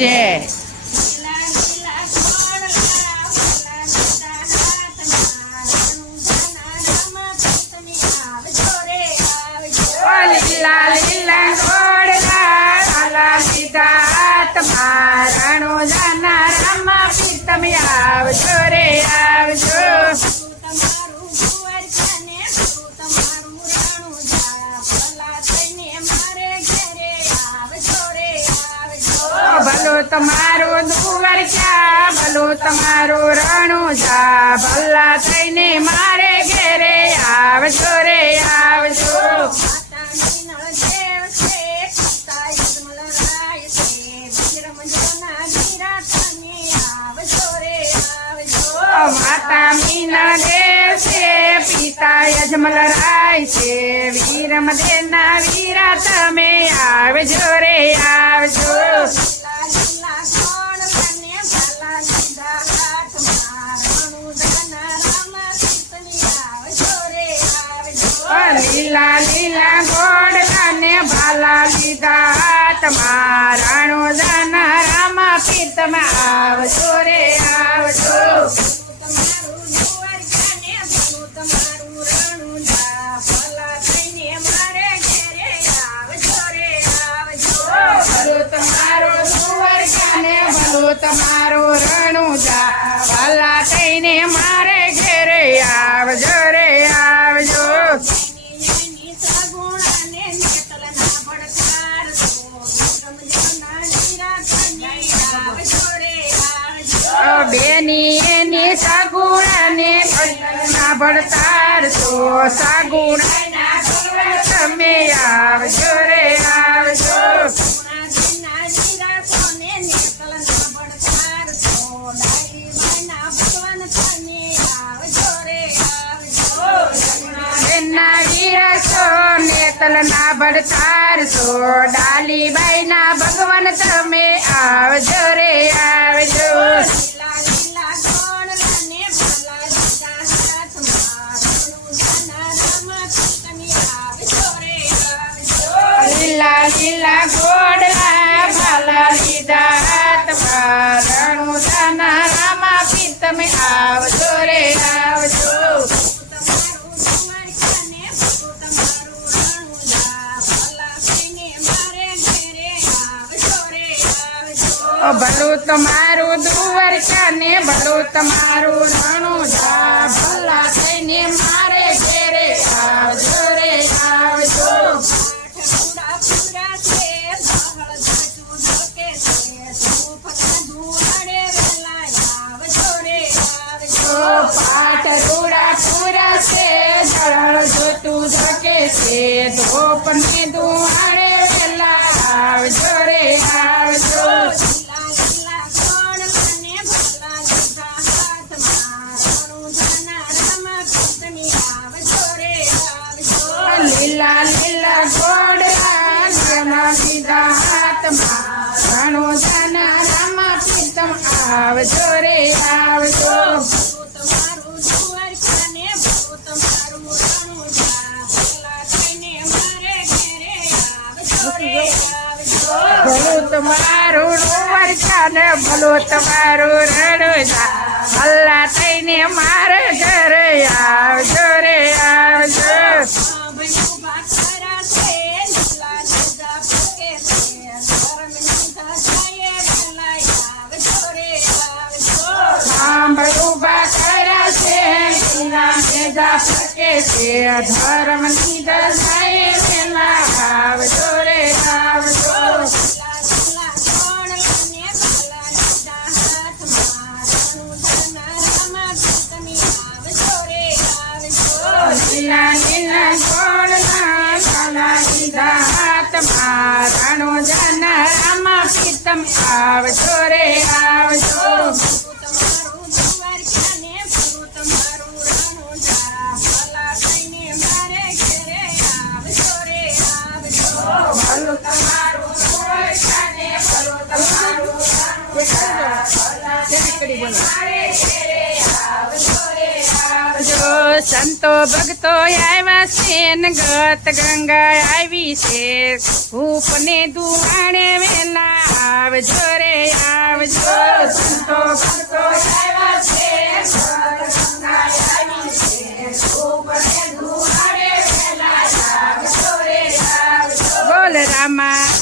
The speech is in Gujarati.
જય. લીલા લીલા ગોળના લાલા લીધા હાથમાં રણુજાના રામા પીર તમે આવજો રે આવજો. ભલો તમારું દ્વારકા ભલો તમારું રણુજા ભલા થઈને મારે ઘેરે આવજો રે આવજો. માતા મીના દેવ છે પિતા યજમલ રાય છે વીર મદેના વીરા તમે આવજો રે આવજો. લીલા લીલા ગોળના ને ભાલા લીધા હાથમાં રણુજાના રામા પીર તમે આવજો રે આવજો. તમારું રણુજા ભલા થઈને મારે ઘેરે આવજો રે આવજો. બેની એની સગુણાને ના ભડતાર તો સગુણા તમે આવજો રે આવજો. નેતલ ના ભડતાર છો ડાલીબાઈ ના ભગવાન તમે આવજો રે આવજો. લીલા લીલા ગોળના ભાલા લીધા હાથમાં રણુજાના રામા પીર તમે આવજો રે આવજો. ભલું તમારું દ્વારકા ને ભલું તમારું રણુજા ભલા થઈને મારે ઘેરે આવજો રે આવજો. પાટ રૂડા પૂરા છે જળ જોતું ધકે છે ધોપ ને દુહાડે વેલા આવજો રે આવજો. લીલા લીલા ગોળના સીધા હાથમાં રણુજાના રામા પીર તમે આવજો રે આવજો. ભલું તમારું દ્વારકા ને ભલું તમારું રણુજા ભલા થઈને મારે ઘરે આવજો રે આવજો. ઉભા કર્યા છે ધર્મ ની દશાએ વેલા આવજો રે આવજો. લીલા લીલા ગોળના ભાલા લીધા હાથમાં રણુજાના રામા પીર તમે આવજો રે આવજો. ભલું તમારું સંતો ભક્તો આવ્યા છે ને ગત ગંગા આવી છે ભૂપ ને દુહાણે વેલા આવજો રે રામા